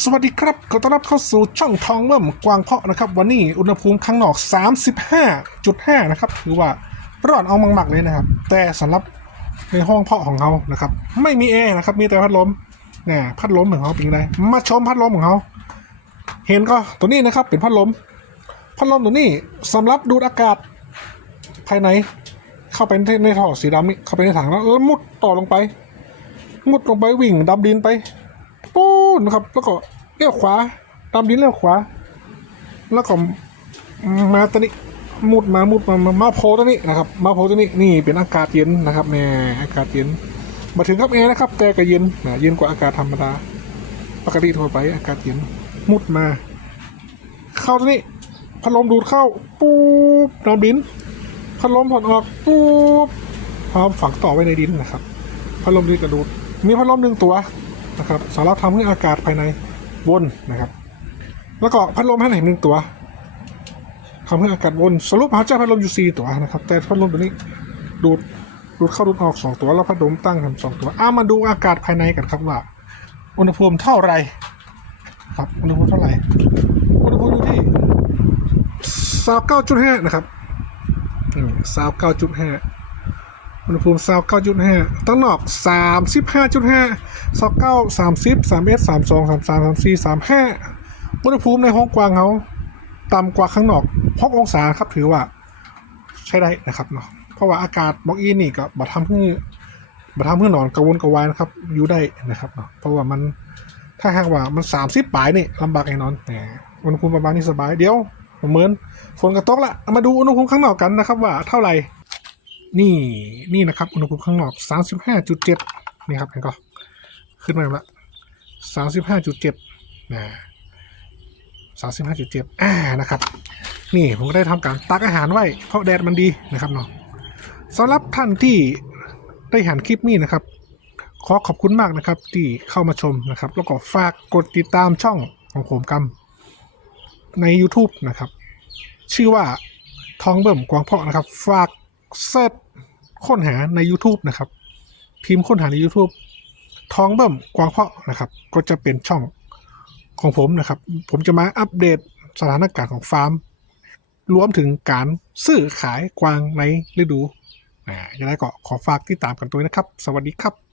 สวัสดีครับ ขอต้อนรับเข้าสู่ช่องทองเบิ่มกวางเพาะนะครับ วันนี้อุณหภูมิข้างนอก 35.5 นะครับ ถือว่าร้อนเอามากเลยนะครับ แต่สำหรับในห้องเพาะของเขานะครับ ไม่มีแอร์นะครับ มีแต่พัดลมเนี่ยพัดลมของเขาเป็นไงมาชมพัดลมของเขา เห็นก็ตัวนี้นะครับ เป็นพัดลม พัดลมตัวนี้สำหรับดูดอากาศภายใน เข้าไปในในท่อสีดำนี่เข้าไปในถังแล้วแล้วมุดต่อลงไป มุดลงไปวิ่งดำดินไป ปูนครับ แล้วก็เลี้ยวขวา ตามดินเลี้ยวขวา แล้วก็มาตัวนี้มุดมามุดมามาโพตัวนี้นะครับ มาโพตัวนี้นี่เป็นอากาศเย็นนะครับแน่อากาศเย็น มาถึงกับแอร์นะครับ แต่ก็เย็นนะเย็นกว่าอากาศธรรมดาปกติทั่วไปอากาศเย็นมุดมา เข้าตัวนี้พัดลมดูดเข้าปู๊บตามดินพัดลมผ่อนออกปู๊บพร้อมฝังต่อไว้ในดินนะครับพัดลมดีกระดูดมีพัดลมหนึ่งตัว นะครับสำหรับทำให้อากาศภายในวนนะครับ แล้วก็พัดลมให้ไหนหนึ่งตัวทำให้อากาศวนสรุปหาเจ้าพัดลมอยู่สี่ตัวนะครับ แต่พัดลมตัวนี้ดูดดูดเข้าดูดออกสองตัว แล้วพัดลมตั้งทำสองตัวอ่ามาดูอากาศภายในกันครับว่า อุณหภูมิเท่าไหรครับอุณหภูมิเท่าไหร่อุณหภูมิอยู่ที่สาวเก้าจุดห้านะครับสาวเก้าจุดห้า อุณหภูมิสาวเก้าจุดห้าตั้งนอกสามสิบห้าจุดห้าสาวเก้าสามสิบสามเอ็ดสามสองสามสามสามสี่สามห้าอุณหภูมิในห้องกว้างเขาต่ำกว่าข้างนอกหกองศาครับถือว่าใช้ได้นะครับเนาะเพราะว่าอากาศบอกอีนี่ก็บัทำให้บัทำให้นอนกระวนกระวายนะครับอยู่ได้นะครับเนาะเพราะว่ามันถ้าหากว่ามันสามสิบปลายนี่ลำบากไอ้นอนแต่อุณหภูมิประมาณนี้สบายเดี๋ยวเหมือนฝนกระตกละมาดูอุณหภูมิข้างนอกกันนะครับว่าเท่าไหร่ นี่นี่นะครับ อุณหภูมิข้างนอกสามสิบห้าจุดเจ็ดนี่ครับเห็นก็ขึ้นมาแล้วสามสิบห้าจุดเจ็ดนะสามสิบห้าจุดเจ็ดอ่านะครับ นี่ผมก็ได้ทำการตักอาหารไว้ เพราะแดดมันดีนะครับเนาะสำหรับท่านที่ได้เห็นคลิปนี้นะครับ ขอขอบคุณมากนะครับ ที่เข้ามาชมนะครับ แล้วก็ฝากกดติดตามช่องของผมกำใน YouTube นะครับ ชื่อว่าทองเบิ่มกวางเพาะนะครับ ฝากเซิร์ช ค้นหาใน YouTube นะครับ พิมพ์ค้นหาใน YouTube ทองเบิ่มกวางเพาะนะครับ ก็จะเป็นช่องของผมนะครับ ผมจะมาอัปเดตสถานการณ์ของฟาร์ม รวมถึงการซื้อขายกวางในฤดูอ่าอย่างไรก็ขอฝากที่ตามกันด้วยนะครับ สวัสดีครับ